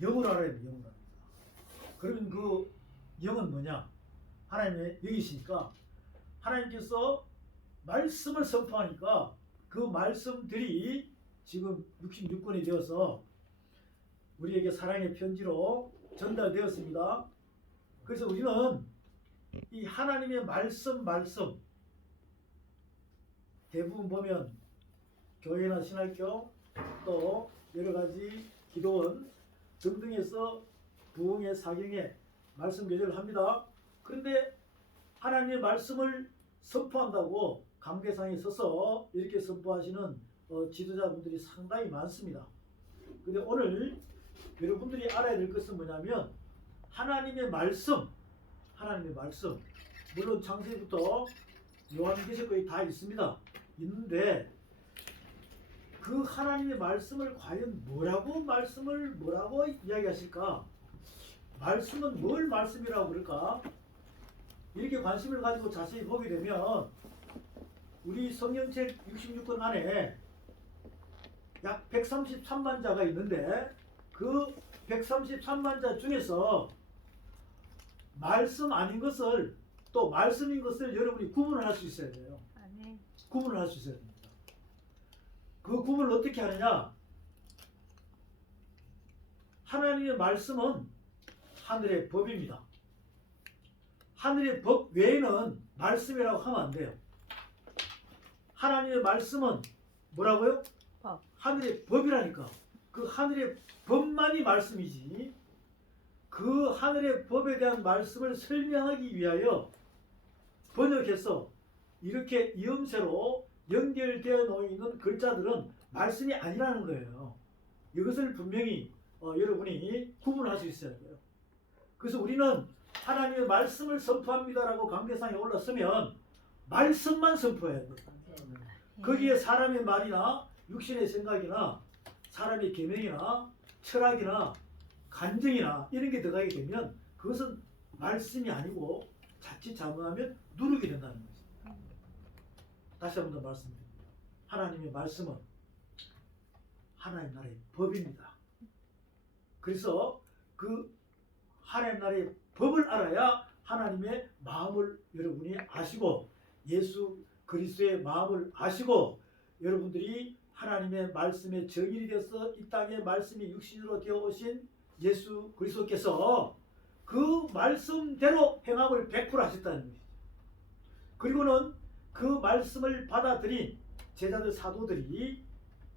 영을 알아야 돼. 영을 알아야 돼. 그러면 그 영은 뭐냐? 하나님의 영이시니까 하나님께서 말씀을 선포하니까 그 말씀들이 지금 66권이 되어서 우리에게 사랑의 편지로 전달되었습니다. 그래서 우리는 이 하나님의 말씀 대부분 보면 교회나 신학교 또 여러 가지 기도원 등등에서 부흥회 사경에 말씀 교제를 합니다. 그런데 하나님의 말씀을 선포한다고 강대상에 서서 이렇게 선포하시는 지도자분들이 상당히 많습니다. 근데 오늘 여러분들이 알아야 될 것은 뭐냐면 하나님의 말씀 물론 창세기부터 요한계시까지 다 있습니다. 있는데 그 하나님의 말씀을 과연 뭐라고 이야기하실까? 말씀은 뭘 말씀이라고 그럴까? 이렇게 관심을 가지고 자세히 보게 되면 우리 성경책 66권 안에 약 133만 자가 있는데 그 133만 자 중에서 말씀 아닌 것을 또 말씀인 것을 여러분이 구분을 할 수 있어야 돼요. 구분을 할 수 있어야 됩니다. 그 구분을 어떻게 하느냐? 하나님의 말씀은 하늘의 법입니다. 하늘의 법 외에는 말씀이라고 하면 안 돼요. 하나님의 말씀은 뭐라고요? 법. 하늘의 법이라니까. 그 하늘의 법만이 말씀이지. 그 하늘의 법에 대한 말씀을 설명하기 위하여 번역해서 이렇게 이음새로 연결되어 놓이는 글자들은 말씀이 아니라는 거예요. 이것을 분명히 여러분이 구분할 수 있어야 돼요. 그래서 우리는 하나님의 말씀을 선포합니다라고 강대상에 올랐으면 말씀만 선포해야 돼요. 거기에 사람의 말이나 육신의 생각이나 사람의 계명이나 철학이나 간증이나 이런 게 들어가게 되면 그것은 말씀이 아니고 자칫 잘못하면 누르게 된다는 거죠. 다시 한 번 더 말씀드립니다. 하나님의 말씀은 하나님 나라의 법입니다. 그래서 그 하나님 나라의 법을 알아야 하나님의 마음을 여러분이 아시고 예수 그리스도의 마음을 아시고 여러분들이 하나님의 말씀에 정인이 되어서 이 땅에 말씀이 육신으로 되어 오신 예수 그리스도께서 그 말씀대로 행함을 100% 하셨다는 것이죠. 그리고는 그 말씀을 받아들인 제자들 사도들이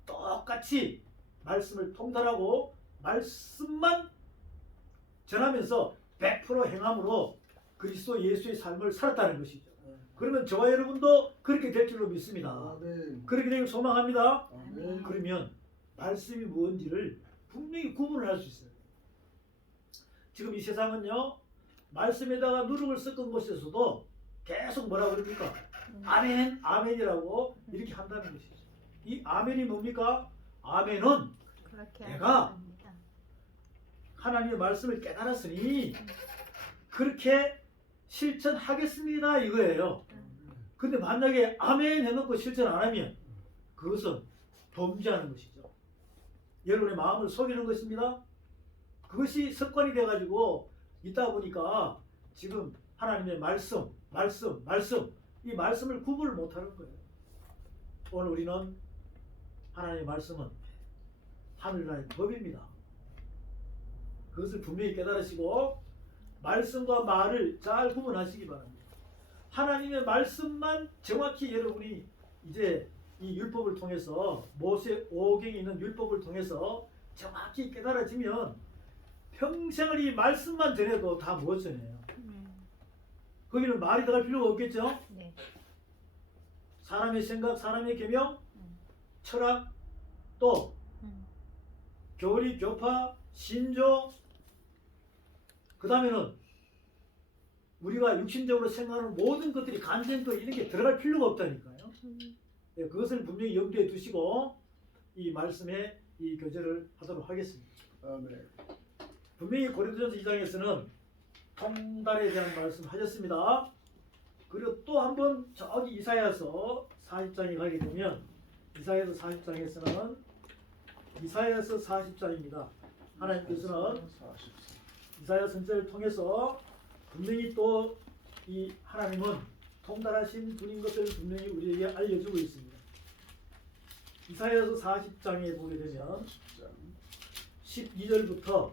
똑같이 말씀을 통달하고 말씀만 전하면서 100% 행함으로 그리스도 예수의 삶을 살았다는 것이죠. 그러면 저와 여러분도 그렇게 될 줄로 믿습니다. 아멘. 그렇게 되길 소망합니다. 아멘. 그러면 말씀이 무엇인지를 분명히 구분을 할 수 있어요. 지금 이 세상은요, 말씀에다가 누룩을 섞은 곳에서도 계속 뭐라 그럽니까? 아멘, 아멘이라고 이렇게 한다는 것이죠. 이 아멘이 뭡니까? 아멘은 내가 하나님의 말씀을 깨달았으니 그렇게 실천하겠습니다 이거예요. 근데 만약에 아멘 해놓고 실천 안 하면 그것은 범죄하는 것이죠. 여러분의 마음을 속이는 것입니다. 그것이 습관이 돼가지고 있다 보니까 지금 하나님의 말씀 이 말씀을 구분을 못하는 거예요. 오늘 우리는 하나님의 말씀은 하늘나라의 법입니다. 그것을 분명히 깨달으시고 말씀과 말을 잘 구분하시기 바랍니다. 하나님의 말씀만 정확히 여러분이 이제 이 율법을 통해서 모세 5경에 있는 율법을 통해서 정확히 깨달아지면 평생을 이 말씀만 전해도 다 못 전해요. 거기는 말이 들어갈 필요가 없겠죠? 네. 사람의 생각, 사람의 계명, 철학, 또 교리, 교파, 신조, 그 다음에는 우리가 육신적으로 생각하는 모든 것들이 간증도 이런 게 들어갈 필요가 없다니까요. 네, 그것을 분명히 염두에 두시고 이 말씀에 이 교제를 하도록 하겠습니다. 아멘. 분명히 고린도전서 2장에서는 통달에 대한 말씀 하셨습니다. 그리고 또 한 번 저기 이사야서 40장에 가게 되면 이사야서 40장에서는 이사야서 40장입니다. 하나님께서는 이사야 선지자를 통해서 분명히 또 이 하나님은 통달하신 분인 것을 분명히 우리에게 알려주고 있습니다. 이사야서 40장에 보게 되면 12절부터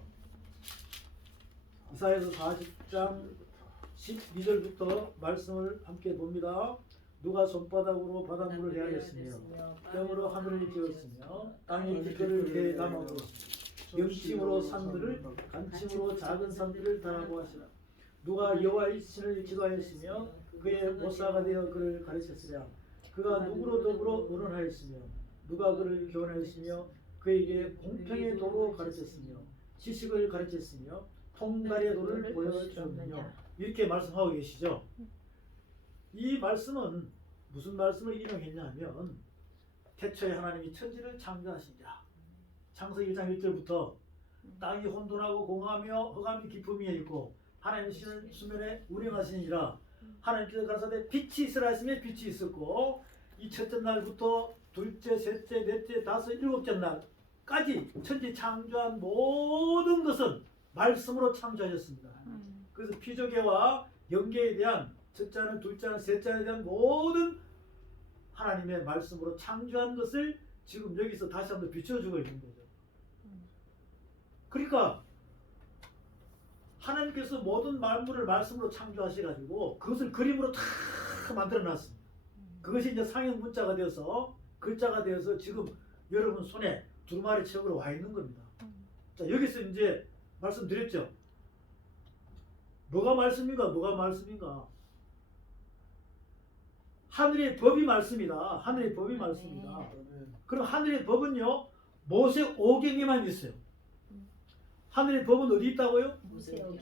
이사야서 40장 12절부터 말씀을 함께 봅니다. 누가 손바닥으로 바닷물을 헤아렸으며 뺨으로 하늘을 지었으며 땅에 기표를 개 담아고 영침으로 산들을 간침으로 작은 산들을 달아고 하시라. 누가 여호와의 신을 기도하였으며 그의 모사가 되어 그를 가르쳤으랴. 그가 누구로 더불어 의논하였으며 누가 그를 교훈하였으며 그에게 공평의 도로 가르쳤으며 지식을 가르쳤으며 통달의 도를 보여주었느냐. 이렇게 말씀하고 계시죠. 이 말씀은 무슨 말씀을 인용했냐 하면 태초에 하나님이 천지를 창조하신다. 창세기 1장 1절부터 땅이 혼돈하고 공하며 흑암이 깊음이 있고 하나님 신은 수면에 운행하시니라. 하나님께서 가라사대 빛이 있으라 하시며 빛이 있었고 이 첫째 날부터 둘째, 셋째, 넷째, 다섯, 일곱째 날까지 천지 창조한 모든 것은 말씀으로 창조하셨습니다. 그래서 피조계와 영계에 대한 첫째 하나, 둘째 하나, 셋째 하나에 대한 모든 하나님의 말씀으로 창조한 것을 지금 여기서 다시 한번 비춰주고 있는 거죠. 그러니까 하나님께서 모든 만물을 말씀으로 창조하셔가지고 그것을 그림으로 다 만들어놨습니다. 그것이 이제 상형 문자가 되어서 글자가 되어서 지금 여러분 손에 두루마리 책으로 와 있는 겁니다. 자, 여기서 이제 말씀드렸죠. 뭐가 말씀인가? 뭐가 말씀인가? 하늘의 법이 말씀이다. 하늘의 법이 말씀이다. 그럼 하늘의 법은요 모세 오경에만 있어요. 하늘의 법은 어디 있다고요?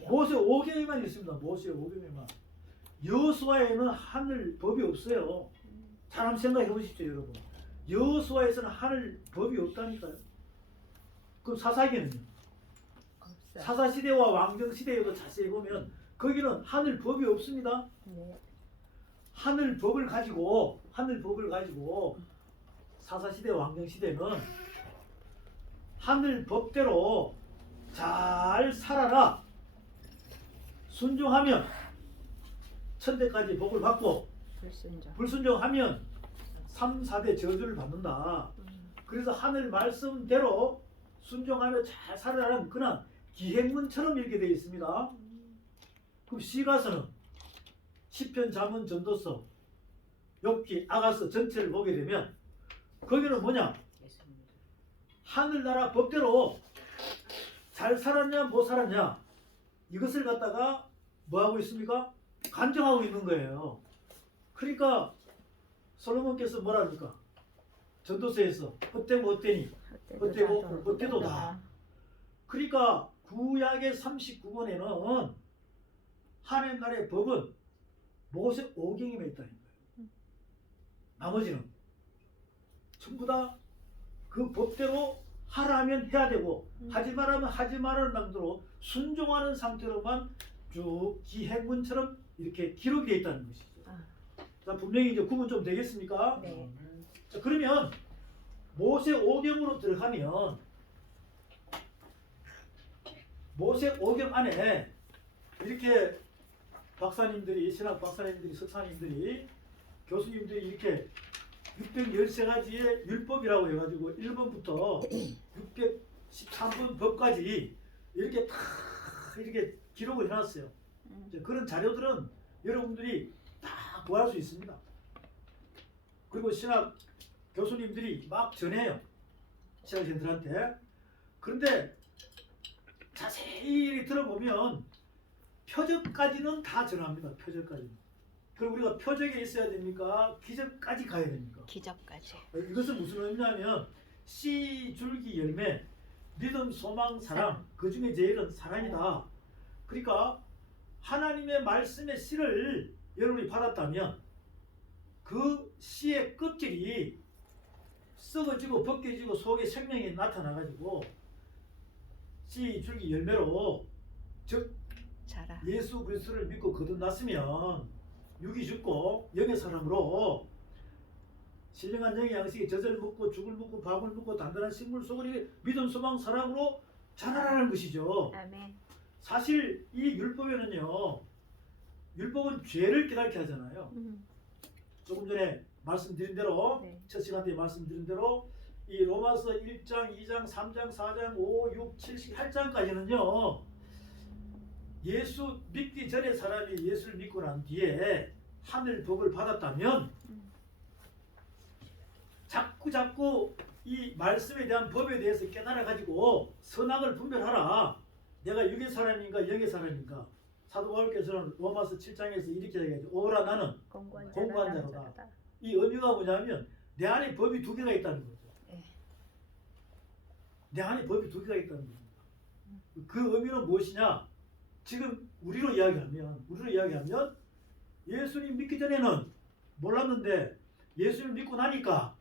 모세 오경에만 있습니다. 모세 오경에만. 여호수아에는 하늘 법이 없어요. 잘 한번 생각해 보십시오, 여러분. 여호수아에서는 하늘 법이 없다니까요. 그럼 사사기는요? 사사 시대와 왕정 시대에도 자세히 보면 거기는 하늘 법이 없습니다. 하늘 법을 가지고 사사 시대 왕정 시대는 하늘 법대로 잘 살아라. 순종하면 천대까지 복을 받고 불순종하면 3, 4대 저주를 받는다. 그래서 하늘 말씀대로 순종하며 잘 살아라는 그런 기행문처럼 이렇게 되어 있습니다. 그럼 시가서는 시편, 잠언, 전도서, 욥기, 아가서 전체를 보게 되면 거기는 뭐냐? 하늘나라 법대로 잘 살았냐 못 살았냐 이것을 갖다가 뭐 하고 있습니까? 간증하고 있는 거예요. 그러니까 솔로몬께서 뭐라 합니까? 전도서에서 헛되고 헛되니 헛되고 헛되도다. 그러니까 구약의 39권에는 하나님 나라의 법은 모세 오경에만 있다는 거예요. 나머지는 전부 다 그 법대로 하라 하면 해야 되고 하지 말라면 하지 말라는 방도로 순종하는 상태로만 쭉 기행문처럼 이렇게 기록이 되어 있다는 것이죠. 자, 분명히 이제 구분 좀 되겠습니까? 네. 자, 그러면 모세 오경으로 들어가면 모세 오경 안에 이렇게 박사님들이, 신학 박사님들이, 석사님들이, 교수님들이 이렇게 613가지의 율법이라고 해가지고 1번부터 613번 법까지 이렇게 다 이렇게 기록을 해놨어요. 그런 자료들은 여러분들이 다 구할 수 있습니다. 그리고 신학 교수님들이 막 전해요. 신학생들한테. 그런데 자세히 들어보면 표적까지는 다 전합니다. 표적까지는. 그럼 우리가 표적에 있어야 됩니까? 기적까지 가야 됩니까? 기적까지. 이것은 무슨 의미냐면 씨, 줄기, 열매, 믿음, 소망, 사랑 그 중에 제일은 사랑이다. 그러니까 하나님의 말씀의 씨를 여러분이 받았다면 그 씨의 껍질이 썩어지고 벗겨지고 속에 생명이 나타나가지고 씨, 줄기, 열매로 즉 자라. 예수 그리스도를 믿고 거듭났으면 육이 죽고 영의 사람으로 신령한 영의 양식이 젖을 먹고 죽을 먹고 밥을 먹고 단단한 식물 속을 믿음, 소망, 사랑으로 잘하라는 것이죠. 아멘. 사실 이 율법에는요, 율법은 죄를 깨닫게 하잖아요. 조금 전에 말씀드린 대로, 네. 첫 시간 때 말씀드린 대로 이 로마서 1장, 2장, 3장, 4장, 5, 6, 7, 8장까지는요 예수 믿기 전에 사람이 예수를 믿고 난 뒤에 하늘 복을 받았다면 자꾸 이 말씀에 대한 법에 대해서 깨달아 가지고 선악을 분별하라. 내가 육의 사람인가 영의 사람인가. 사도 바울께서는 로마서 7장에서 이렇게 얘기하죠. 오라 나는 공고한 자로다. 이 의미가 뭐냐면 내 안에 법이 두 개가 있다는 거죠. 내 안에 법이 두 개가 있다는 겁니다. 그 의미는 무엇이냐? 지금 우리로 이야기하면 예수님 믿기 전에는 몰랐는데 예수님 믿고 나니까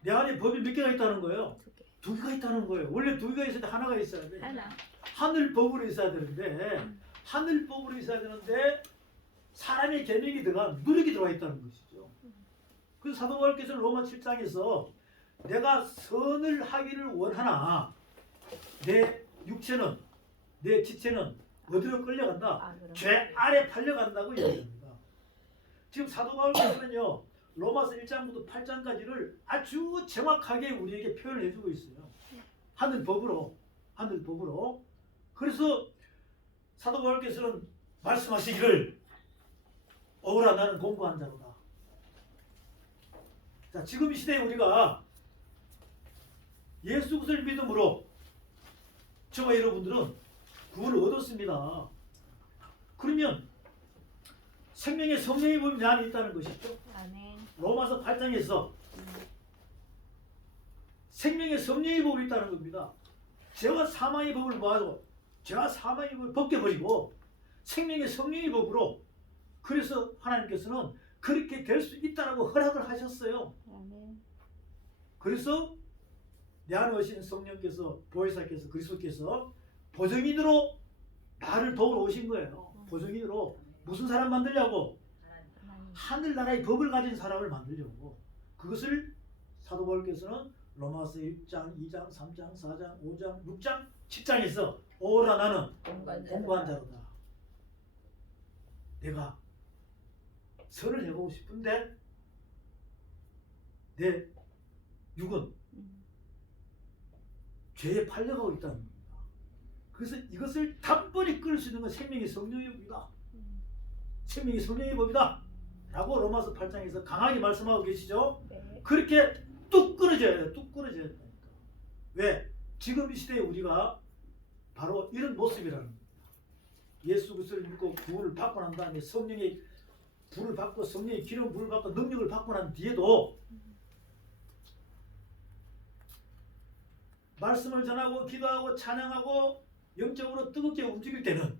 내 안에 법이 몇 개가 있다는 거예요. 두 개가 있다는 거예요. 원래 두 개가 있을 때 하나가 있어야 돼. 하늘 법으로 있어야 되는데 하늘 법으로 있어야 되는데 사람의 계명이 들어간 누력이 들어와 있다는 것이죠. 그래서 사도 바울께서 로마 7장에서 내가 선을 하기를 원하나 내 육체는 내 지체는 어디로 끌려간다? 죄 아래 팔려간다고 이야기합니다. 지금 사도 바울께서는요 로마서 1장부터 8장까지를 아주 정확하게 우리에게 표현을 해주고 있어요. 하늘 법으로. 그래서 사도 바울께서는 말씀하시기를 오라 나는 공고한 자로다. 자, 지금 이 시대에 우리가 예수 그리스도를 믿음으로 저와 여러분들은 구원을 얻었습니다. 그러면 생명의 성령의 법이 내 안에 있다는 것이죠. 아멘. 로마서 8장에서 생명의 성령의 법이 있다는 겁니다. 죄와 사망의 법을 모아서 죄와 사망의 법을 벗겨버리고 생명의 성령의 법으로 그래서 하나님께서는 그렇게 될 수 있다라고 허락을 하셨어요. 아멘. 그래서 내 안에 오신 성령께서 보혜사께서 그리스도께서 보증인으로 나를 도우러 오신 거예요. 보증인으로 무슨 사람 만들려고? 하늘나라의 법을 가진 사람을 만들려고. 그것을 사도 바울께서는 로마서 1장, 2장, 3장, 4장, 5장, 6장, 7장에서 오라 나는 공고한 자로다. 내가 선을 해보고 싶은데 내 육은 죄에 팔려가고 있다는 겁니다. 그래서 이것을 단번에 끊을 수 있는 건 생명의 성령의 법이다. 생명의 성령의 법이다. 라고 로마서 8장에서 강하게 말씀하고 계시죠. 네. 그렇게 뚝 끊어져야 돼요. 뚝 끊어져야 된다니까. 왜? 지금 이 시대에 우리가 바로 이런 모습이라는 겁니다. 예수 그리스도를 믿고 구원을 받고 난 다음에 성령의 불을 받고 성령의 기름 불을 받고 능력을 받고 난 뒤에도 말씀을 전하고 기도하고 찬양하고 영적으로 뜨겁게 움직일 때는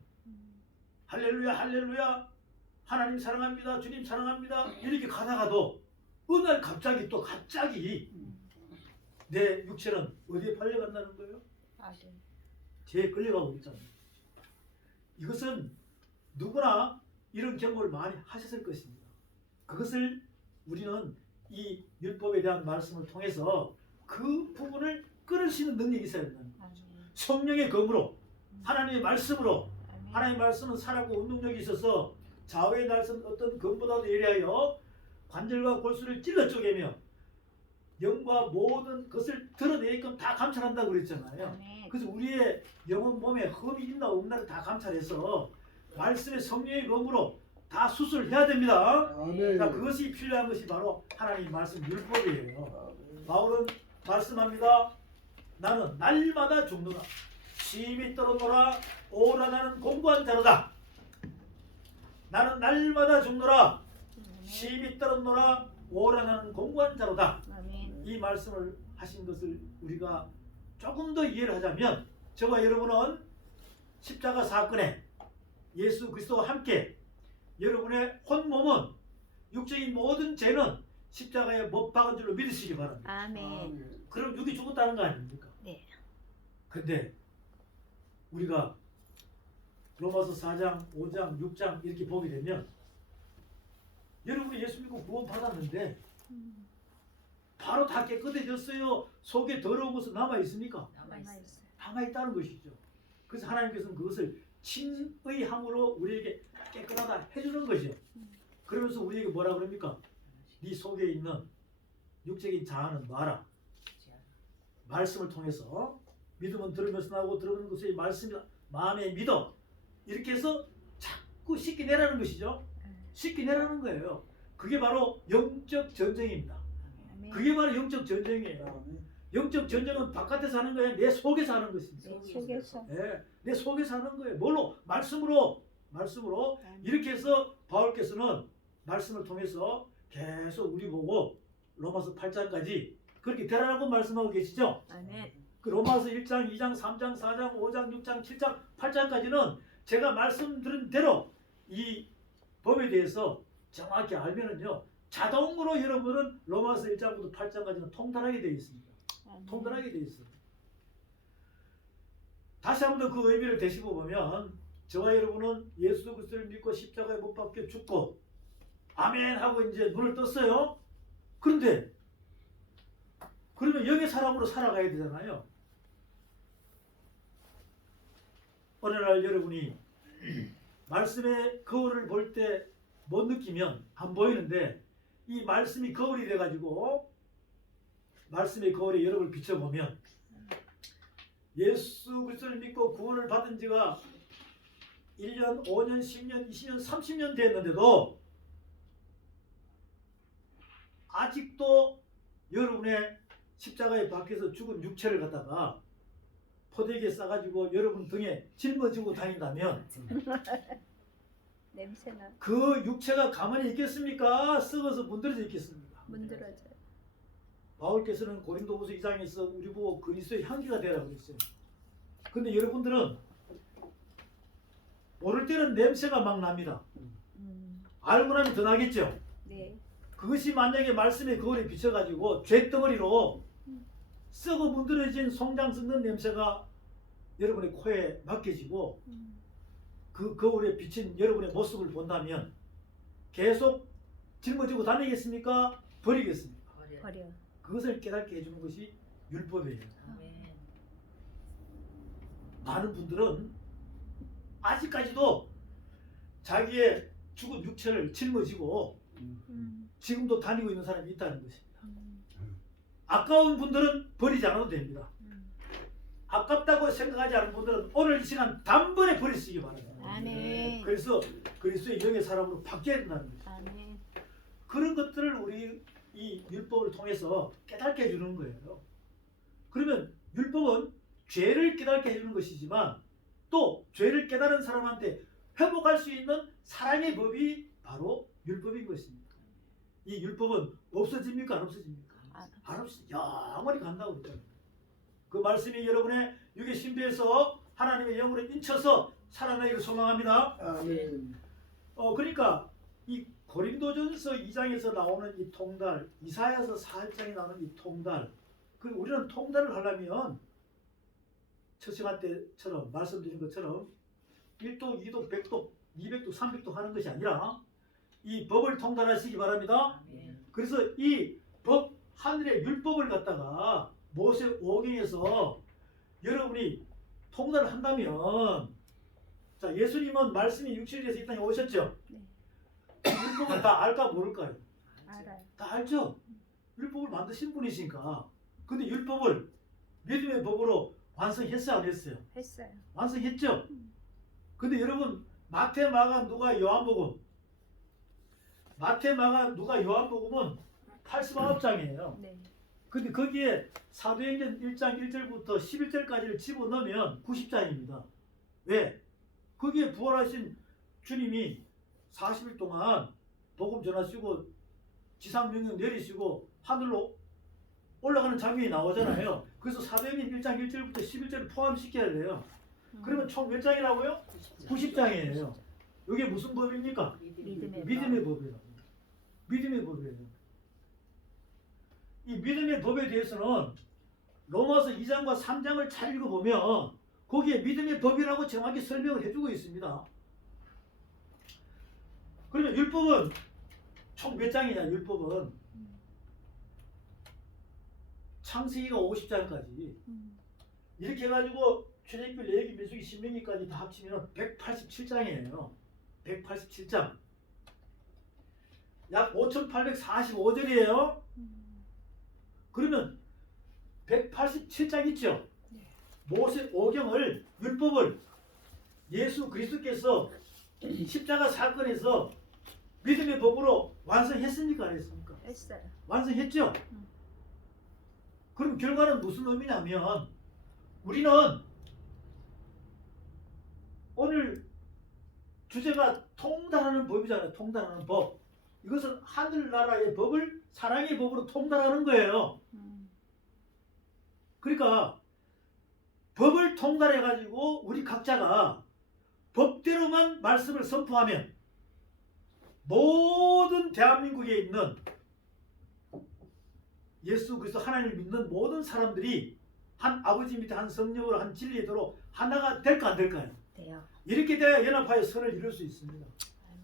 할렐루야 할렐루야 하나님 사랑합니다 주님 사랑합니다 이렇게 가다가도 어느 날 갑자기 내 육체는 어디에 팔려간다는 거예요? 죄에 끌려가고 있잖아요. 이것은 누구나 이런 경험을 많이 하셨을 것입니다. 그것을 우리는 이 율법에 대한 말씀을 통해서 그 부분을 끊을 수 있는 능력이 있어야 된다는 거죠. 성령의 검으로 하나님의 말씀으로 하나님의 말씀은 살았고 운동력이 있어서 좌우의 날선 어떤 검보다도 예리하여 관절과 골수를 찔러 쪼개며 영과 모든 것을 드러내게끔 다 감찰한다고 그랬잖아요. 그래서 우리의 영혼 몸에 흠이 있나 없나를 다 감찰해서 말씀의 성령의 검으로 다 수술해야 됩니다. 자, 그것이 필요한 것이 바로 하나님의 말씀 율법이에요. 바울은 말씀합니다. 나는 날마다 죽노라. 심히 떨어노라. 오라 나는 공고한 자로다. 나는 날마다 죽노라. 심히 떨어노라. 오라 나는 공고한 자로다. 이 말씀을 하신 것을 우리가 조금 더 이해를 하자면 저와 여러분은 십자가 사건에 예수 그리스도와 함께 여러분의 혼몸은 육적인 모든 죄는 십자가에 못 박은 줄로 믿으시기 바랍니다. 아멘. 그럼 육이 죽었다는 거 아닙니까? 네. 근데 우리가 로마서 4장, 5장, 6장 이렇게 보게 되면 여러분이 예수 믿고 구원 받았는데 바로 다 깨끗해졌어요. 속에 더러운 것은 남아 있습니까? 남아있다는 것이죠. 그래서 하나님께서는 그것을 친의 함으로 우리에게 깨끗하다 해주는 것이요. 그러면서 우리에게 뭐라 그럽니까? 네 속에 있는 육적인 자아는 놔라. 말씀을 통해서 믿음은 들으면서 나오고 들어보는 것이 말씀이 마음에 믿어. 이렇게 해서 자꾸 씻기내라는 것이죠. 씻기내라는 거예요. 그게 바로 영적 전쟁입니다. 그게 바로 영적 전쟁이에요. 영적 전쟁은 바깥에서 하는 거예요. 내 속에서 하는 것입니다. 네, 내 속에서 하는 거예요. 뭘로? 말씀으로. 이렇게 해서 바울께서는 말씀을 통해서 계속 우리 보고 로마서 8장까지 그렇게 되라고 말씀하고 계시죠. 그 로마서 1장, 2장, 3장, 4장, 5장, 6장, 7장, 8장까지는 제가 말씀드린 대로 이 법에 대해서 정확히 알면은요, 자동으로 여러분은 로마서 1장부터 8장까지는 통달하게 되어 있습니다. 통달하게 되어 있어요. 다시 한 번 더 그 의미를 되짚어 보면, 저와 여러분은 예수 그리스도를 믿고 십자가에 못 박혀 죽고 아멘 하고 이제 눈을 떴어요. 그런데 그러면 영의 사람으로 살아가야 되잖아요. 어느 날 여러분이 말씀의 거울을 볼 때 못 느끼면 안 보이는데, 이 말씀이 거울이 돼가지고 말씀의 거울에 여러분을 비춰보면, 예수 그리스도를 믿고 구원을 받은 지가 1년, 5년, 10년, 20년, 30년 됐는데도 아직도 여러분의 십자가에 박혀서 죽은 육체를 갖다가 포대기에 싸가지고 여러분 등에 짊어지고 다닌다면 냄새나. 그 육체가 가만히 있겠습니까? 썩어서 문드러져 있겠습니까? 문드러져요. 바울께서는 고린도후서 2장에서 우리 보고 그리스도의 향기가 되라고 했어요. 근데 여러분들은 모를 때는 냄새가 막 납니다. 알고 나면 더 나겠죠? 네. 그것이 만약에 말씀의 거울에 비춰가지고 쇳덩어리로 썩어 문드러진 송장 썩는 냄새가 여러분의 코에 맡겨지고 그 거울에 비친 여러분의 모습을 본다면 계속 짊어지고 다니겠습니까? 버리겠습니까? 버려. 그것을 깨닫게 해주는 것이 율법이에요. 많은 분들은 아직까지도 자기의 죽은 육체를 짊어지고 지금도 다니고 있는 사람이 있다는 것입니다. 아까운 분들은 버리지 않아도 됩니다. 아깝다고 생각하지 않은 분들은 오늘 이 시간 단번에 버리시기 바랍니다. 아멘. 그래서 그리스도의 영의 사람으로 바뀌어야 된다는 거죠. 아멘. 그런 것들을 우리 이 율법을 통해서 깨닫게 해주는 거예요. 그러면 율법은 죄를 깨닫게 해주는 것이지만 또 죄를 깨달은 사람한테 회복할 수 있는 사랑의 법이 바로 율법인 것입니다. 이 율법은 없어집니까? 안 없어집니까? 안 없어집니다. 영원히 간다고 그랬잖아요. 그 말씀이 여러분의 육의 신비에서 하나님의 영으로 인쳐서 살아나기를 소망합니다. 아멘. 그러니까 이 고린도전서 2장에서 나오는 이 통달, 이사야서 4장에 나오는 이 통달, 그 우리는 통달을 하려면 첫 시간 때처럼 말씀드린 것처럼 1도, 2도, 100도, 200도, 300도 하는 것이 아니라 이 법을 통달하시기 바랍니다. 그래서 이 법, 하늘의 율법을 갖다가 모세오경에서 여러분이 통달을 한다면, 자, 예수님은 말씀이 육체에 대해서 이 땅에 오셨죠? 네. 율법은 다 알까 모를까요? 알아요. 다 알죠? 율법을 만드신 분이시니까. 근데 율법을 믿음의 법으로 완성했어요, 안 했어요? 했어요. 완성했죠? 근데 여러분, 마태, 마가, 누가, 요한복음, 마태, 마가, 누가, 요한복음은 89장이에요. 네. 근데 거기에 사도행전 1장 1절부터 11절까지를 집어넣으면 90장입니다. 왜? 거기에 부활하신 주님이 40일 동안 복음 전하시고 지상명령 내리시고 하늘로 올라가는 장면이 나오잖아요. 그래서 사도행전 1장 1절부터 11절을 포함시켜야 돼요. 그러면 총 몇 장이라고요? 90장이에요. 이게 무슨 법입니까? 믿음의 법이에요. 믿음의 법이에요. 이 믿음의 법에 대해서는 로마서 2장과 3장을 잘 읽어보면 거기에 믿음의 법이라고 정확히 설명을 해주고 있습니다. 그러면 율법은 총 몇 장이냐? 율법은 창세기가 50장까지 이렇게 해가지고 출애굽기, 레위기, 민수기, 신명기까지 다 합치면 187장이에요. 187장. 약 5845절이에요. 그러면 187장 있죠. 모세 오경을, 율법을 예수 그리스도께서 십자가 사건에서 믿음의 법으로 완성했습니까? 안 했습니까? 했어요. 완성했죠. 그럼 결과는 무슨 의미냐면 우리는 오늘 주제가 통달하는 법이잖아요. 통달하는 법. 이것은 하늘나라의 법을 사랑의 법으로 통달하는 거예요. 그러니까 법을 통달해 가지고 우리 각자가 법대로만 말씀을 선포하면 모든 대한민국에 있는 예수 그리스도 하나님을 믿는 모든 사람들이 한 아버지 밑에 한 성령으로 한 진리대로 하나가 될까 안 될까요? 돼요. 이렇게 돼야 연합하여 선을 이룰 수 있습니다.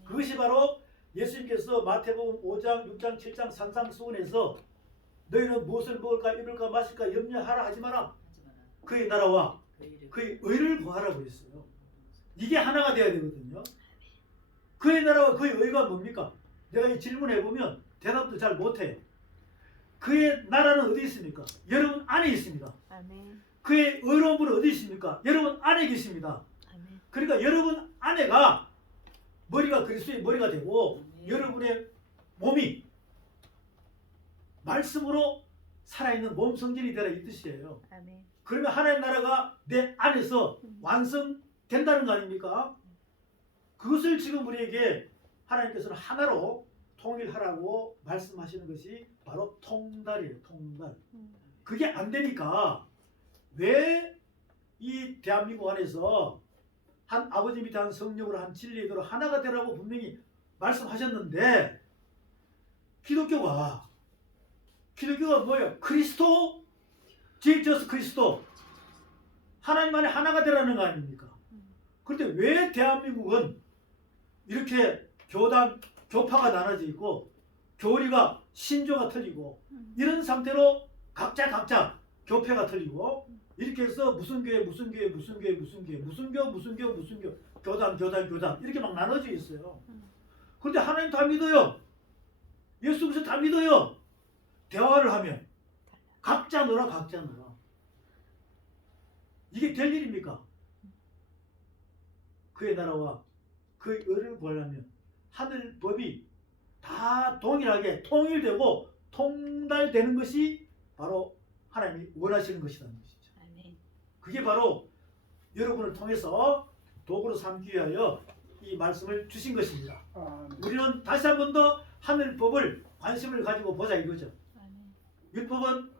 그것이 바로 예수님께서 마태복음 5장, 6장, 7장 산상수훈에서 너희는 무엇을 먹을까 입을까 마실까 염려하라 하지 마라. 그의 나라와 그의 의를 구하라고 했어요. 이게 하나가 돼야 되거든요. 그의 나라와 그의 의가 뭡니까? 내가 이 질문해 보면 대답도 잘 못해요. 그의 나라는 어디 있습니까? 여러분 안에 있습니다. 아멘. 그의 의로움은 어디 있습니까? 여러분 안에 계십니다. 아멘. 그러니까 여러분 안에가 머리가 그리스도의 머리가 되고 여러분의 몸이 말씀으로 살아있는 몸 성전이 되라 이 뜻이에요. 아멘. 그러면 하나님 나라가 내 안에서 완성된다는 거 아닙니까? 그것을 지금 우리에게 하나님께서는 하나로 통일하라고 말씀하시는 것이 바로 통달이에요. 통달. 그게 안 되니까 왜 이 대한민국 안에서 한 아버지 밑에 한 성령으로 한 진리대로 하나가 되라고 분명히 말씀하셨는데 기독교가 뭐예요? 그리스도, 지저스 그리스도 하나님 안에 하나가 되라는 거 아닙니까? 그런데 왜 대한민국은 이렇게 교파가 나눠져 있고 교리가 신조가 틀리고 이런 상태로 각자 교패가 틀리고 이렇게 해서 무슨 교회 교단 이렇게 막 나눠져 있어요. 그런데 하나님 다 믿어요. 예수 그리스도 다 믿어요. 대화를 하면 각자 놀아. 이게 될 일입니까? 그의 나라와 그의 의를 구하려면 하늘 법이 다 동일하게 통일되고 통달되는 것이 바로 하나님이 원하시는 것이라는 것이죠. 아멘. 그게 바로 여러분을 통해서 도구로 삼기 위하여 이 말씀을 주신 것입니다. 우리는 다시 한 번 더 하늘 법을 관심을 가지고 보자 이거죠. 아멘. 율법은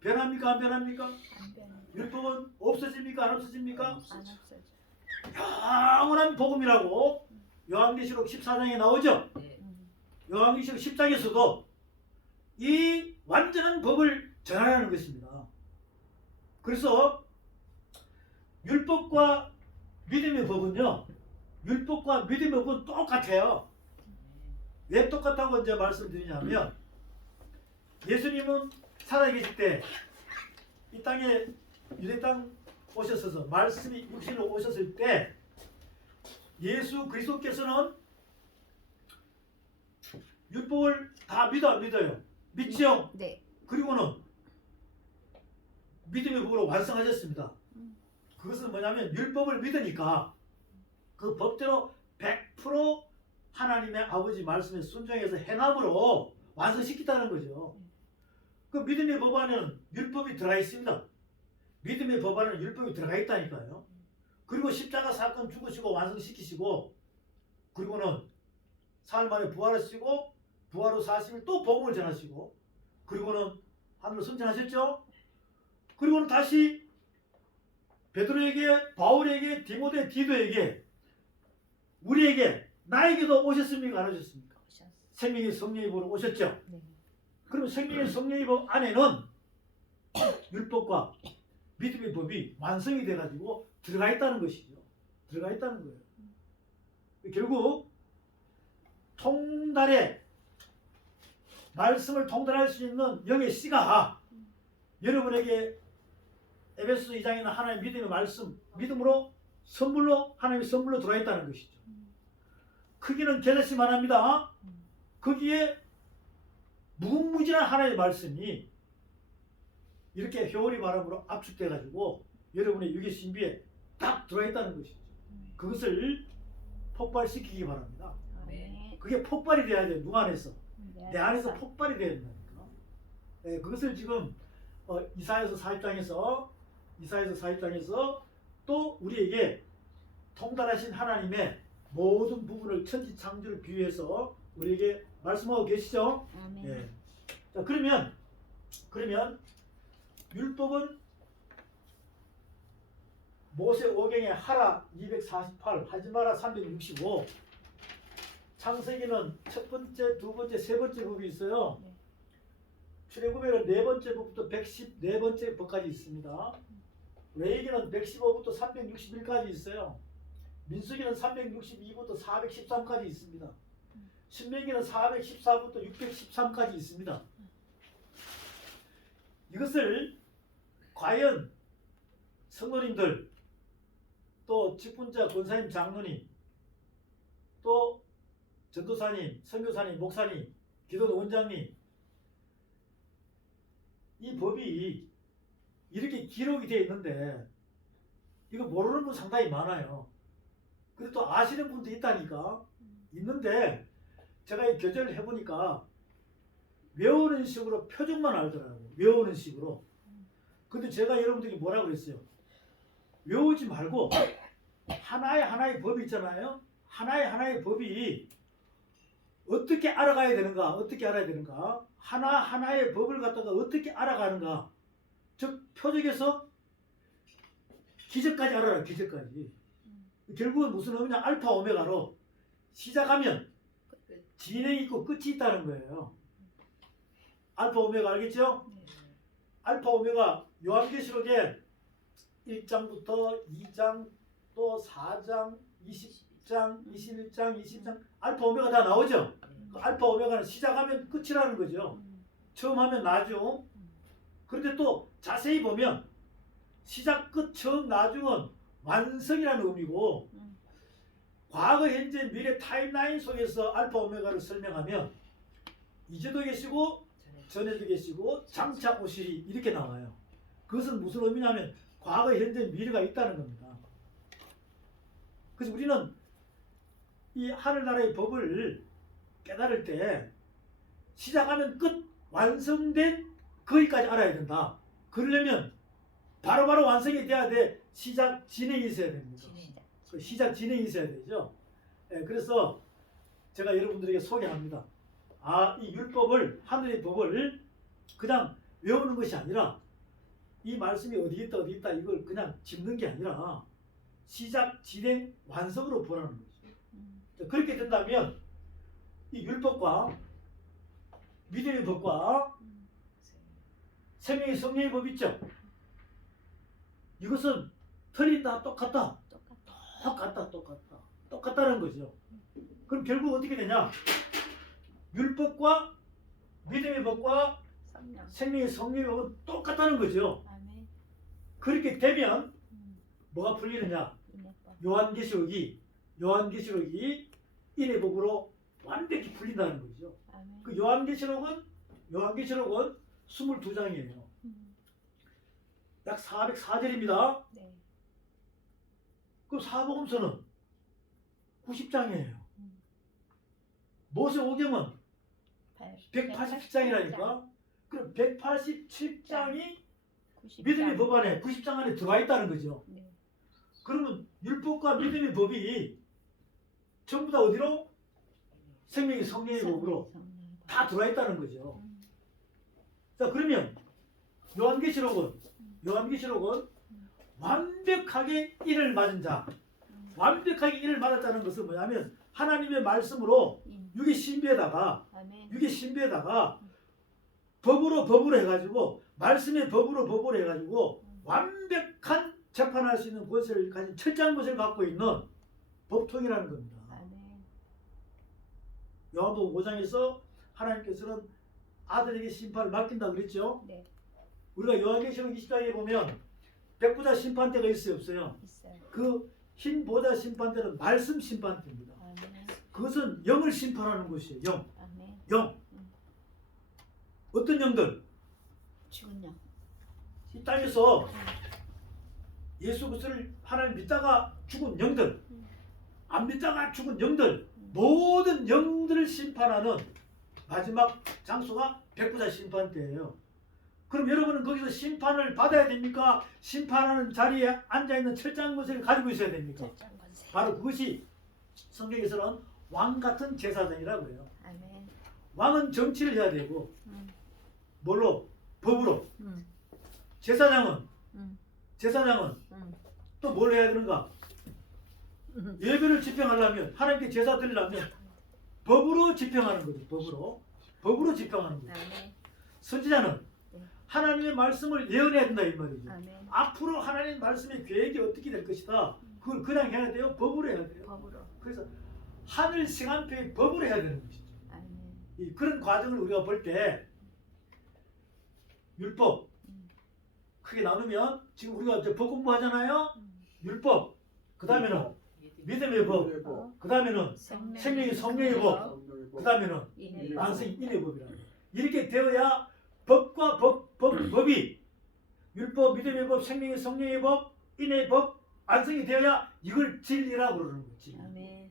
변합니까 안 변합니까? 안 변해. 율법은 없어집니까 안 없어집니까? 안 없어져. 영원한 복음이라고 요한계시록 14장에 나오죠. 요한계시록 10장에서도 이 완전한 법을 전하라는 것입니다. 그래서 율법과 믿음의 법은요, 율법과 믿음의 법은 똑같아요. 왜 똑같다고 이제 말씀드리냐면 예수님은 살아계실 때 이 땅에 유대 땅 오셨어서 말씀이 육신으로 오셨을 때 예수 그리스도께서는 율법을 다 믿어 안 믿어요? 믿죠? 네. 그리고는 믿음의 법으로 완성하셨습니다. 그것은 뭐냐면 율법을 믿으니까 그 법대로 100% 하나님의 아버지 말씀에 순종해서 행함으로 완성시키다는 거죠. 그 믿음의 법 안에는 율법이 들어가 있습니다. 믿음의 법 안에는 율법이 들어가 있다니까요. 그리고 십자가 사건 죽으시고 완성시키시고 그리고는 사흘 만에 부활하시고 부활 후 40일 또 복음을 전하시고 그리고는 하늘로 승천하셨죠. 그리고는 다시 베드로에게, 바울에게, 디모데, 디도에게 우리에게 나에게도 오셨습니까? 안 오셨습니까? 생명의 성령의 법으로 오셨죠. 네. 그럼 생명의 성령의 법 안에는 율법과 믿음의 법이 완성이 돼가지고 들어가 있다는 것이죠. 들어가 있다는 거예요. 결국 통달에 말씀을 통달할 수 있는 영의 씨가 여러분에게 에베소 2장에는 하나님의 믿음의 말씀, 믿음으로 선물로 하나님의 선물로 들어와 있다는 것이죠. 크기는 게다시만 합니다. 거기에 무궁무진한 하나님의 말씀이 이렇게 효리 바람으로 압축돼 가지고 여러분의 육의 신비에 딱 들어와 있다는 것이죠. 그것을 폭발시키기 바랍니다. 그게 폭발이 돼야 돼요. 누가 안에서? 내 안에서 폭발이 돼야 된다니까. 네, 그것을 지금 이사야서 4장에서 또 우리에게 통달하신 하나님의 모든 부분을 천지 창조를 비유해서 우리에게 말씀하고 계시죠? 예. 자, 그러면 율법은 모세오경의 하라 248, 하지마라 365, 창세기는 첫 번째, 두 번째, 세 번째 법이 있어요. 출애굽에는 네 번째 법부터 114번째 법까지 있습니다. 레위기는 115부터 361까지 있어요. 민수기는 362부터 413까지 있습니다. 신명기는 414부터 613까지 있습니다. 이것을 과연 성도님들, 또 직분자, 권사님, 장로님, 또 전도사님, 선교사님, 목사님, 기도 원장님, 이 법이 이렇게 기록이 되어 있는데 이거 모르는 분 상당히 많아요. 근데 또 아시는 분도 있다니까. 있는데 제가 이 교재를 해보니까 외우는 식으로 표정만 알더라고요. 외우는 식으로. 근데 제가 여러분들에게 뭐라고 그랬어요? 외우지 말고 하나의 법이 있잖아요. 하나의 법이 어떻게 알아가야 되는가? 어떻게 알아야 되는가? 하나의 법을 갖다가 어떻게 알아가는가? 즉 표적에서 기적까지 알아라. 기적까지. 결국은 무슨 의미냐? 알파 오메가로 시작하면 진행이 있고 끝이 있다는 거예요. 알파 오메가 알겠죠? 알파 오메가 요한계시록에 1장부터 2장 또 4장 20장 21장 20장 알파 오메가 다 나오죠. 그 알파 오메가는 시작하면 끝이라는 거죠. 처음 하면 나중. 그런데 또 자세히 보면 시작 끝 처음 나중은 완성이라는 의미고 과거 현재 미래 타임라인 속에서 알파 오메가를 설명하면 이제도 계시고 전에도 계시고 장차 오시리 이렇게 나와요. 그것은 무슨 의미냐면 과거 현재 미래가 있다는 겁니다. 그래서 우리는 이 하늘나라의 법을 깨달을 때 시작하면 끝 완성된 거기까지 알아야 된다. 그러려면 바로바로 완성이 돼야 돼. 시작 진행이 있어야 됩니다. 시작 진행이 있어야 되죠. 예, 그래서 제가 여러분들에게 소개합니다. 이 율법을, 하늘의 법을 그냥 외우는 것이 아니라 이 말씀이 어디 있다 이걸 그냥 짚는 게 아니라 시작, 진행, 완성으로 보라는 거죠. 그렇게 된다면 이 율법과 믿음의 법과 생명의 성령의 법 있죠. 이것은 틀린다, 똑같다는 거죠. 그럼 결국 어떻게 되냐? 율법과 믿음의 법과 생명의 성령의 법은 똑같다는 거죠. 그렇게 되면 뭐가 풀리느냐? 요한계시록이 인의 법으로 완벽히 풀린다는 거죠. 그 요한계시록은 22장이에요. 약 404절입니다. 그 사복음서는 90장이에요. 모세오경은 187장이라니까. 그럼 187장이 믿음의 법 안에 90장 안에 들어와 있다는 거죠. 그러면 율법과 믿음의 법이 전부 다 어디로? 생명의 성령의 법으로 다 들어와 있다는 거죠. 자, 그러면 요한계시록은 완벽하게 인을 맞은 자, 완벽하게 인을 맞았다는 것은 뭐냐면 하나님의 말씀으로 육의 신비에다가 법으로 해가지고 말씀의 법으로 해가지고 완벽한 재판할 수 있는 권세를 가진 철장못을 갖고 있는 법통이라는 겁니다. 요한복음 5장에서 하나님께서는 아들에게 심판을 맡긴다 그랬죠. 우리가 요한계시록 20장에 보면 백보자 심판대가 있어요, 없어요? 있어요. 그 흰 보자 심판대는 말씀 심판대입니다. 아멘. 그것은 영을 심판하는 것이에요. 영. 아멘. 영. 어떤 영들? 죽은 영. 이 땅에서 예수 그리스도를 하나님 믿다가 죽은 영들, 안 믿다가 죽은 영들, 모든 영들을 심판하는 마지막 장소가 백보자 심판대예요. 그럼 여러분은 거기서 심판을 받아야 됩니까? 심판하는 자리에 앉아있는 철장 권세를 가지고 있어야 됩니까? 철장 권세. 바로 그것이 성경에서는 왕 같은 제사장이라고 해요. 아멘. 왕은 정치를 해야 되고 뭘로? 법으로. 음. 제사장은 음. 또 뭘 해야 되는가? 예배를 집행하려면, 하나님께 제사 드리려면 법으로 집행하는 거죠. 법으로 집행하는 거죠. 아멘. 선지자는 하나님의 말씀을 예언해야 된다 이 말이죠. 아멘. 앞으로 하나님의 말씀의 계획이 어떻게 될 것이다. 그걸 그냥 해야 돼요? 법으로 해야 돼요. 법으로. 그래서 하늘 시간표의 법으로 해야 되는 것이죠. 아멘. 그런 과정을 우리가 볼 때 율법 크게 나누면 지금 우리가 이제 법 공부하잖아요. 율법, 그 다음에는 믿음의 법, 그 다음에는 생명의 성령의 법, 그 다음에는 만성 인의 법이라는 거예요. 이렇게 되어야 법과 법이 율법, 믿음의 법, 생명의 성령의 법, 인의 법 완성이 되어야 이걸 진리라고 그러는 거지. 아멘.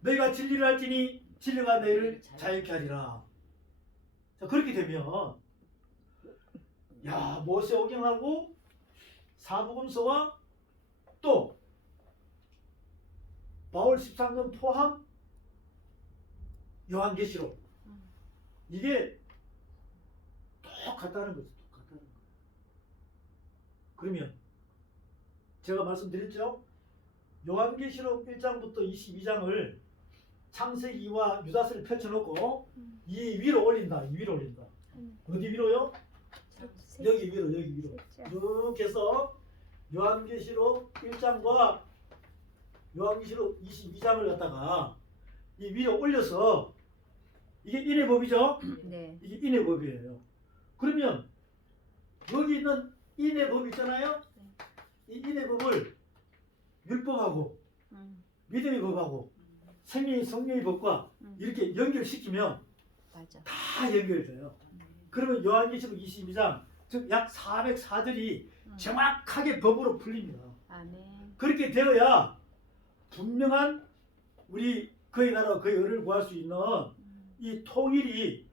너희가 진리를 알지니 진리가 너희를 자유케 하리라. 자, 그렇게 되면 모세오경하고 사복음서와 또 바울 13권 포함 요한계시록 이게 똑같다는 거죠. 그러면 제가 말씀드렸죠. 요한계시록 1장부터 22장을 창세기와 유다서를 펼쳐놓고 이 위로 올린다. 어디 위로요? 여기 위로. 이렇게 해서 요한계시록 1장과 요한계시록 22장을 갖다가 이 위로 올려서 이게 인의 법이죠? 네. 이게 인의 법이에요. 그러면 여기 있는 인의 법 있잖아요? 이 인의 법을 율법하고 믿음의 법하고 생명의 성령의 법과 이렇게 연결시키면 맞아. 다 연결돼요. 그러면 요한계시록 22장 즉 약 404절이 정확하게 법으로 풀립니다. 아멘. 그렇게 되어야 분명한 우리 그의 나라와 그의 의를 구할 수 있는 이 통일이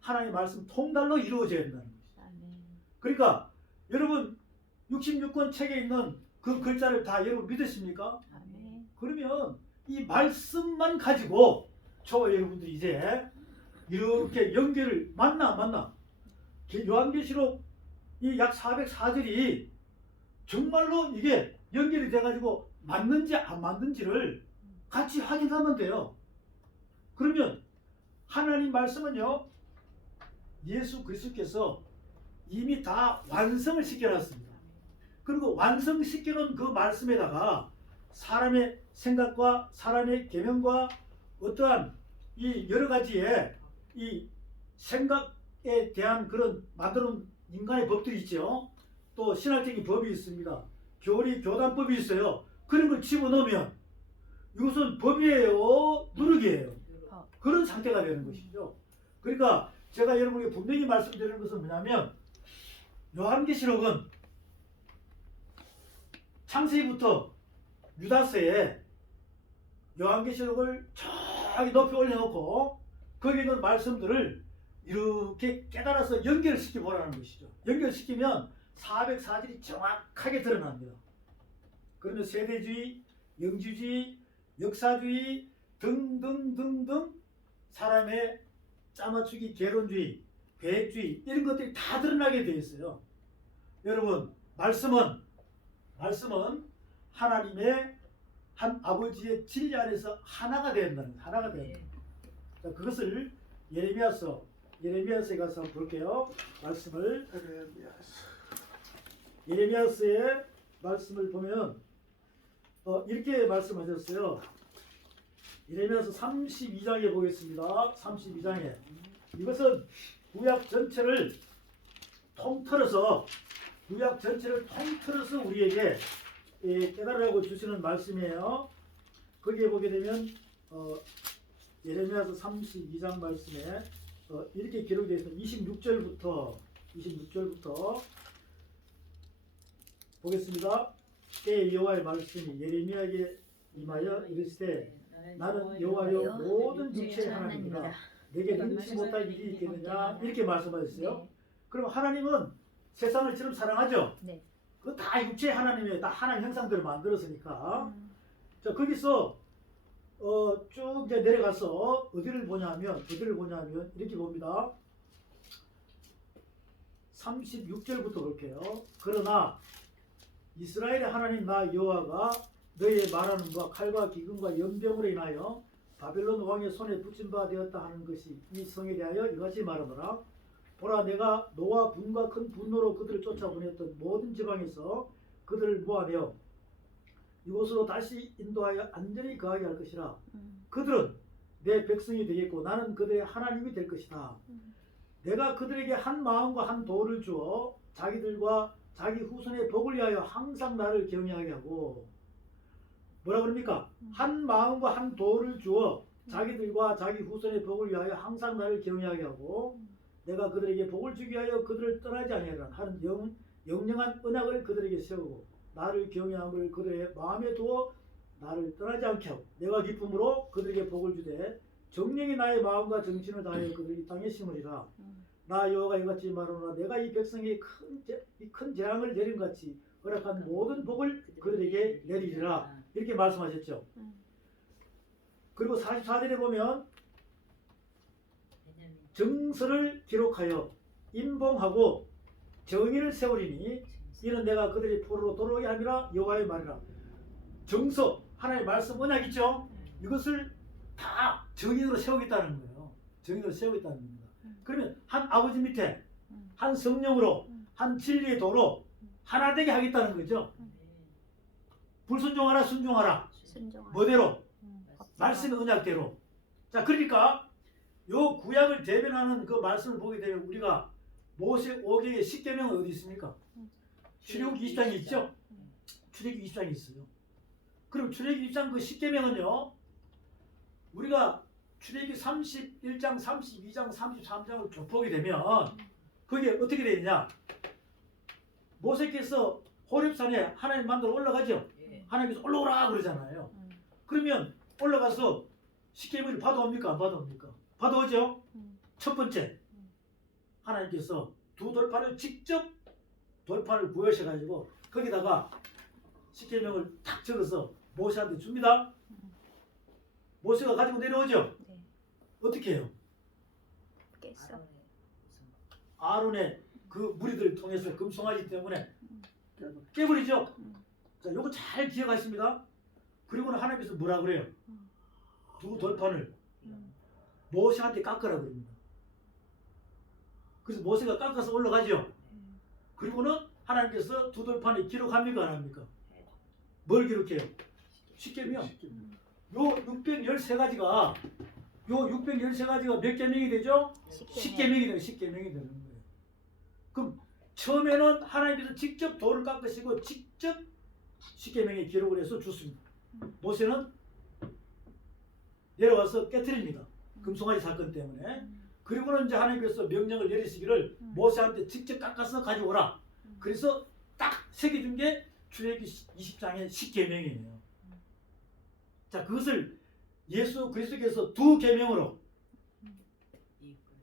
하나님의 말씀 통달로 이루어져야 된다는 것이죠. 아멘. 그러니까 여러분 66권 책에 있는 그 글자를 다 여러분 믿으십니까? 아멘. 그러면 이 말씀만 가지고 저와 여러분들이 이제 이렇게 연결을 만나 요한계시록 이 약 404절이 정말로 이게 연결이 돼가지고 맞는지 안 맞는지를 같이 확인하면 돼요. 그러면 하나님 말씀은요 예수 그리스도께서 이미 다 완성을 시켜놨습니다. 그리고 완성시켜놓은 그 말씀에다가 사람의 생각과 사람의 계명과 어떠한 이 여러 가지의 이 생각에 대한 그런 만들어놓은 인간의 법들이 있죠. 또 신학적인 법이 있습니다. 교리, 교단법이 있어요. 그런 걸 집어넣으면 이것은 법이에요? 누룩이에요? 그런 상태가 되는 것이죠. 그러니까 제가 여러분에게 분명히 말씀드리는 것은 뭐냐면 요한계시록은 창세기부터 유다서에 요한계시록을 저기 높이 올려놓고 거기에 있는 말씀들을 이렇게 깨달아서 연결시켜 보라는 것이죠. 연결시키면 404절이 정확하게 드러납니다. 그러면 세대주의, 영주주의, 역사주의 등등등등 사람의 짜맞추기, 개론주의, 계획주의 이런 것들이 다 드러나게 되어 있어요. 여러분 말씀은 하나님의 한 아버지의 진리 안에서 하나가 되어야 된다는 거예요. 하나가 되어야 된다. 자, 그것을 예레미야서에 가서 한번 볼게요. 말씀을 예레미야서의 말씀을 보면 이렇게 말씀하셨어요. 예레미야서 32장에 보겠습니다. 32장에 이것은 구약 전체를 통틀어서 구약 전체를 통틀어서 우리에게 깨달으라고 주시는 말씀이에요. 거기에 보게 되면 예레미야서 32장 말씀에 이렇게 기록되어 있습니다. 26절부터 보겠습니다. 때에 여호와의 말씀이 예레미야에게 임하여 이르시되 나는 여호와여 모든 육체의 하나님이라 내게 능치 못할 일이 있겠느냐 이렇게 말씀하셨어요. 네. 그럼 하나님은 세상을 지금 사랑하죠. 네. 그 다 육체의 하나님이에요. 다 하나님 형상대로 만들었으니까. 자 거기서 쭉 이제 내려가서 어디를 보냐면 이렇게 봅니다. 36절부터 볼게요. 그러나 이스라엘의 하나님 나 여호와가 너희의 말하는 바 칼과 기근과 연병으로 인하여 바벨론 왕의 손에 붙임 바 되었다 하는 것이 이 성에 대하여 이같이 말하노라. 보라 내가 노와 분과 큰 분노로 그들을 쫓아보냈던 모든 지방에서 그들을 모아내어 이곳으로 다시 인도하여 안전히 거하게 할 것이라. 그들은 내 백성이 되겠고 나는 그들의 하나님이 될 것이다. 내가 그들에게 한 마음과 한 도를 주어 자기들과 자기 후손의 복을 위하여 항상 나를 경외하게 하고 뭐라 그럽니까? 한 마음과 한 도를 주어 자기들과 자기 후손의 복을 위하여 항상 나를 경외하게 하고 내가 그들에게 복을 주기 위하여 그들을 떠나지 아니하리라 하는 영영한 언약을 그들에게 세우고 나를 경외함을 그들의 마음에 두어 나를 떠나지 않게 하고 내가 기쁨으로 그들에게 복을 주되 정령이 나의 마음과 정신을 다하여 그들이 땅에 심으리라. 나 여호와가 이같이 말하노라. 내가 이 백성이 큰 재앙을 내린 같이 허락한 모든 복을 그들에게 내리리라. 이렇게 말씀하셨죠. 그리고 44절에 보면 정서를 기록하여 임봉하고 정의를 세우리니 이는 내가 그들이 포로로 돌아오게 함이라 여호와의 말이라. 정서 하나님의 말씀 언약 있죠. 이것을 다 정의로 세우겠다는 거예요. 정의로 세우겠다는 겁니다. 그러면 한 아버지 밑에 한 성령으로 한 진리의 도로 하나 되게 하겠다는 거죠. 불순종하라 순종하라. 뭐대로? 말씀의 언약대로. 자 그러니까 요 구약을 대변하는 그 말씀을 보게 되면 우리가 모세 5개의 10계명은 어디 있습니까? 출애굽기 20장에 있죠? 출애굽기 20장에 있어요. 그럼 출애굽기 20장 그 10계명은요. 우리가 출애굽기 31장, 32장, 33장을 쭉 보게 되면 그게 어떻게 되느냐? 모세께서 호렙산에 하나님 만나러 올라가죠? 하나님께서 올라오라 그러잖아요. 그러면 올라가서 10계명을 받아옵니까? 안 받아옵니까? 받아오죠? 첫 번째 하나님께서 두 돌판을 직접 돌판을 구하셔가지고 거기다가 10계명을 탁 적어서 모세한테 줍니다. 모세가 가지고 내려오죠? 네. 어떻게 해요? 깼어. 아론의 그 무리들을 통해서 금송아지 때문에 깨버리죠? 자, 요거 잘 기억하십니다. 그리고는 하나님께서 뭐라 그래요? 두 돌판을 모세한테 깎으라 그럽니다. 그래서 모세가 깎아서 올라가죠. 그리고는 하나님께서 두 돌판에 기록합니까 안 합니까? 뭘 기록해요? 10계명. 요 613가지가 몇 계명이 되죠? 10계명이 되는 10계명이 되는 거예요. 그럼 처음에는 하나님께서 직접 돌을 깎으시고 직접 10계명에 기록을 해서 줬습니다. 모세는 내려와서 깨트립니다. 금송아지 사건 때문에. 그리고는 이제 하나님께서 명령을 내리시기를 모세한테 직접 깎아서 가져오라. 그래서 딱 새겨준 게 출애굽기 20장의 10계명이에요. 자, 그것을 예수 그리스도께서 두 계명으로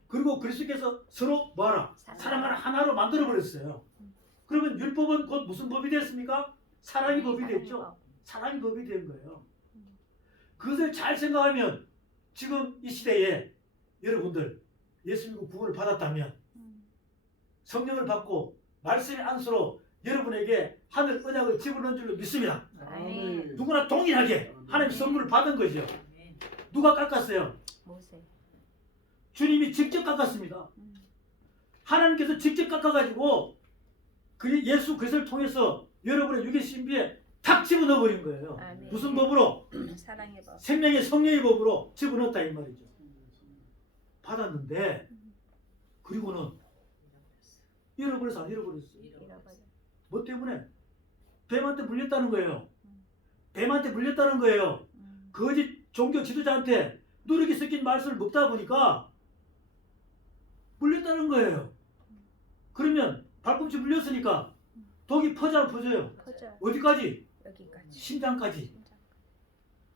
그리고 그리스도께서 서로 뭐하라? 사랑하는 하나로 만들어 버렸어요. 그러면 율법은 곧 무슨 법이 됐습니까? 사랑의 법이 됐죠. 사랑의 법이 된 거예요. 그것을 잘 생각하면 지금 이 시대에 여러분들 예수 믿고 구원을 받았다면 성령을 받고 말씀의 안수로 여러분에게 하늘 언약을 집어넣은 줄로 믿습니다. 아멘. 누구나 동일하게 하나님 선물을 받은 거죠. 누가 깎았어요? 모세. 주님이 직접 깎았습니다. 하나님께서 직접 깎아가지고 그 예수 그리스도를 통해서 여러분의 육의 신비에 탁 집어넣어 버린 거예요. 아멘. 무슨 법으로? 사랑의 법. 생명의 성령의 법으로 집어넣었다 이 말이죠. 받았는데 그리고는 잃어버려서 안 잃어버렸어요. 잃어버려. 뭐 때문에? 뱀한테 물렸다는 거예요. 뱀한테 물렸다는 거예요. 거짓 종교 지도자한테 누룩이 섞인 말씀을 먹다 보니까 물렸다는 거예요. 그러면 발꿈치 물렸으니까 독이 퍼져 안 퍼져요? 퍼져요. 어디까지? 여기까지. 심장까지. 심장.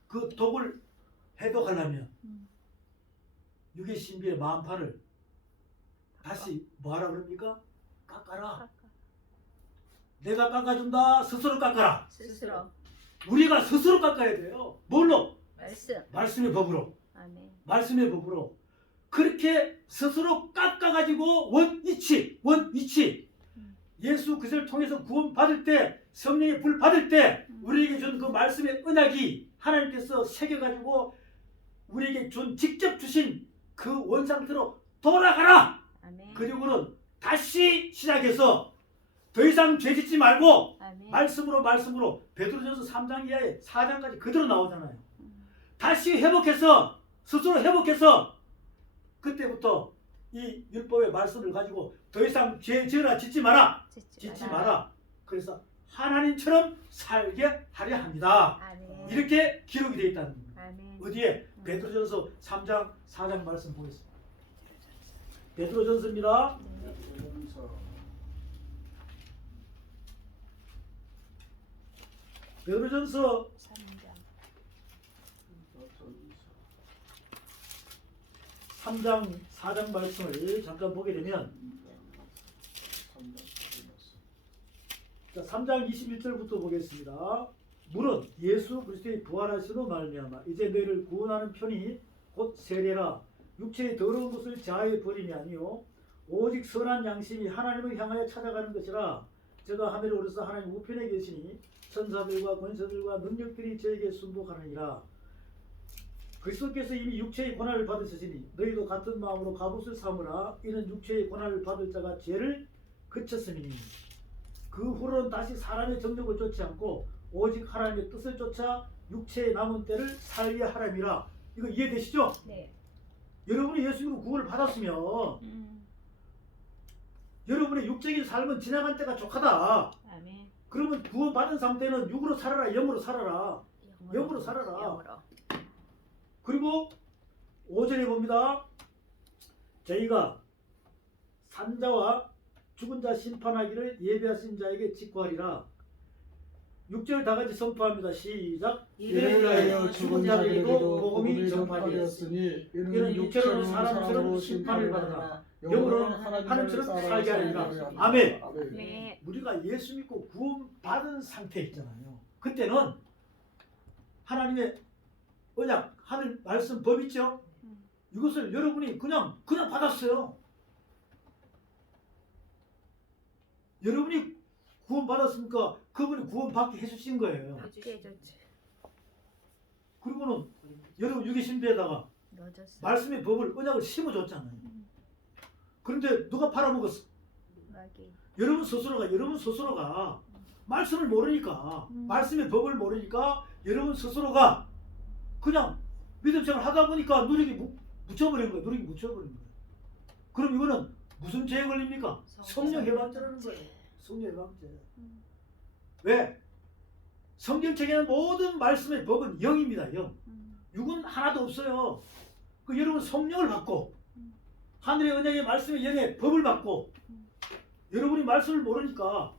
그 독을 해독하려면 음. 육의 신비의 마음파를 다시 뭐하라 그럽니까? 깎아라. 깎아. 내가 깎아준다. 스스로 깎아라. 스스로. 우리가 스스로 깎아야 돼요. 뭘로? 말씀. 말씀의 법으로. 아멘. 말씀의 법으로. 그렇게 스스로 깎아가지고 원위치. 예수 그리스도를 통해서 구원 받을 때, 성령의 불 받을 때 우리에게 준 그 말씀의 언약이 하나님께서 새겨가지고 우리에게 직접 주신 그 원상태로 돌아가라. 아멘. 그리고는 다시 시작해서 더 이상 죄짓지 말고 아멘. 말씀으로 베드로전서 3장 이하에 4장까지 그대로 나오잖아요. 음. 다시 회복해서 스스로 회복해서 그때부터 이 율법의 말씀을 가지고 더 이상 죄 지으라 짓지 마라. 짓지 마라. 그래서 하나님처럼 살게 하려 합니다. 아멘. 이렇게 기록이 되어 있다는 겁니다. 아멘. 어디에? 베드로전서 3장 4장 말씀 보겠습니다. 베드로전서입니다. 네. 베드로전서 3장. 3장 4장 말씀을 잠깐 보게 되면 자, 3장 21절부터 보겠습니다. 물은 예수 그리스도의 부활하심으로 말미암아 이제 너희를 구원하는 편이 곧 세례라. 육체의 더러운 것을 자아에 버림이 아니요 오직 선한 양심이 하나님을 향하여 찾아가는 것이라. 저가 하늘에 오르사 하나님 우편에 계시니 천사들과 권세들과 능력들이 저에게 순복하느니라. 그리스도께서 이미 육체의 고난을 받으시니 너희도 같은 마음으로 갑옷을 삼으라. 이는 육체의 고난을 받을 자가 죄를 그쳤음이니 그 후로는 다시 사람의 정욕을 쫓지 않고 오직 하나님의 뜻을 쫓아 육체의 남은 때를 살게 하람이라. 이거 이해되시죠? 네. 여러분이 예수님으로 구원을 받았으면 여러분의 육적인 삶은 지나간 때가 족하다. 아멘. 그러면 구원받은 상태는 육으로 살아라, 영으로 살아라. 영으로 살아라. 영으로. 그리고 5절에 봅니다. 저희가 산자와 죽은 자 심판하기를 예비하신 자에게 직구하리라. 6절 다 같이 선포합니다. 시작. 이를 위하여 죽은 자에게도 복음이 복음이 전파되었으니 전파되었으니 이는 육체로는 사람처럼 심판을 받으나 영으로는 하나님처럼 살게 하리라. 아멘. 네. 우리가 예수 믿고 구원받은 상태 있잖아요. 그때는 하나님의 언약, 하늘 말씀 법 있죠? 이것을 여러분이 그냥 받았어요. 여러분이 구원받았으니까 그분이 구원받게 해주신 거예요. 받게 해줬지. 그리고는 여러분 육의 신비에다가 넣어줬어. 말씀의 법을 언약을 심어줬잖아요. 그런데 누가 팔아먹었어? 마귀. 여러분 스스로가 말씀을 모르니까 말씀의 법을 모르니까 여러분 스스로가 그냥 믿음 생활 하다 보니까 누룩이 묻혀버린 거예요. 그럼 이거는 무슨 죄에 걸립니까? 성령 해방죄라는 거예요. 성령 해방죄. 왜? 성경책에는 모든 말씀의 법은 영입니다. 영. 육은 하나도 없어요. 그 여러분 성령을 받고 하늘의 언약의 말씀의 영의 법을 받고 여러분이 말씀을 모르니까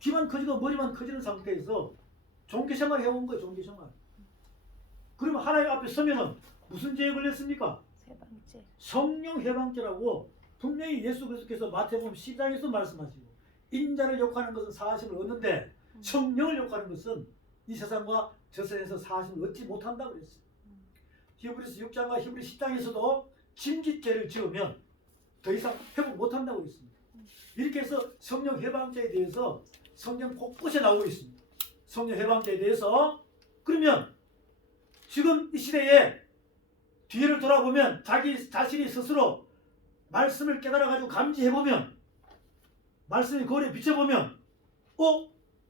귀만 커지고 머리만 커지는 상태에서 종교생활 해온 거예요. 종교생활. 그러면 하나님 앞에 서면은 무슨 죄에 걸렸습니까? 세 번째. 성령 해방죄라고 분명히 예수 그리스도께서 마태복음 10장에서 말씀하시고 인자를 욕하는 것은 사하심을 얻는데 성령을 욕하는 것은 이 세상과 저 세상에서 사하심을 얻지 못한다 그랬어요. 히브리서 6장과 히브리 10장에서도 침짓죄를 지으면 더 이상 회복 못한다고 했습니다. 이렇게 해서 성령 해방죄에 대해서 성경 곳곳에 나오고 있습니다. 성령 해방죄에 대해서. 그러면 지금 이 시대에 뒤를 돌아보면 자기 자신이 스스로 말씀을 깨달아가지고 감지해보면 말씀의 거울에 비춰보면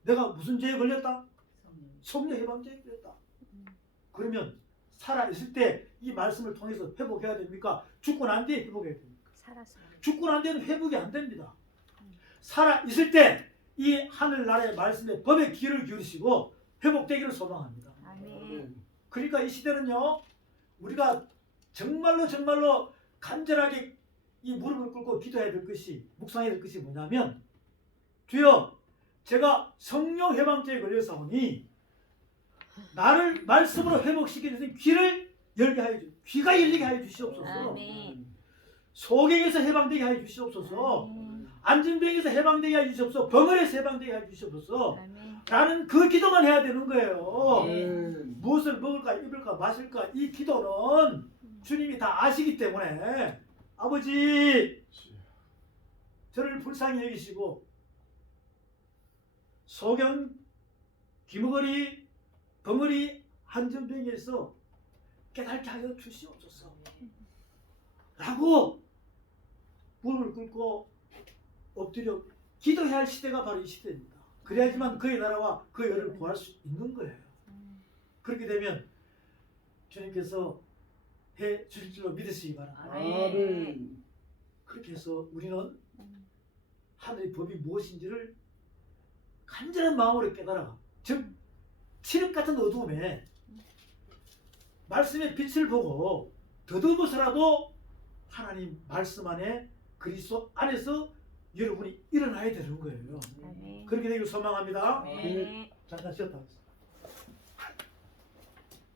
내가 무슨 죄에 걸렸다? 성령 해방죄에 걸렸다. 그러면 살아있을 때 이 말씀을 통해서 회복해야 됩니까? 죽고 난 뒤에 회복해야 됩니까? 살아서. 죽고 난 뒤에는 회복이 안 됩니다. 살아 있을 때 이 하늘나라의 말씀의 법에 귀를 기울이시고 회복되기를 소망합니다. 아멘. 그러니까 이 시대는요, 우리가 정말로 간절하게 이 무릎을 꿇고 기도해야 될 것이, 묵상해야 될 것이 뭐냐면, 주여, 제가 성령 해방죄에 걸려사오니 나를 말씀으로 회복시키는 귀를 열게 하여 주, 귀가 열리게 하여 주시옵소서. 아멘. 소경에서 해방되게 하여 주시옵소서. 아멘. 안진병에서 해방되게 하여 주시옵소서. 병원에서 해방되게 하여 주시옵소서. 아멘. 라는 그 기도만 해야 되는 거예요. 아멘. 무엇을 먹을까 입을까 마실까 이 기도는 주님이 다 아시기 때문에 아버지 저를 불쌍히 여기시고 소경, 귀머거리, 벙어리, 한전병에서 깨닫게 하여 주시옵소서 라고 무릎을 꿇고 엎드려 기도해야 할 시대가 바로 이 시대입니다. 그래야지만 그의 나라와 그의 의를 구할 수 있는 거예요. 그렇게 되면 주님께서 해 주실 줄로 믿으시기 바랍니다. 아멘. 그렇게 해서 우리는 하늘의 법이 무엇인지를 간절한 마음으로 깨달아, 즉 칠흑 같은 어두움에 말씀의 빛을 보고 더듬어서라도 하나님 말씀 안에 그리스도 안에서 여러분이 일어나야 되는 거예요. 아멘. 그렇게 되길 소망합니다. 아멘. 잠깐 쉬었다.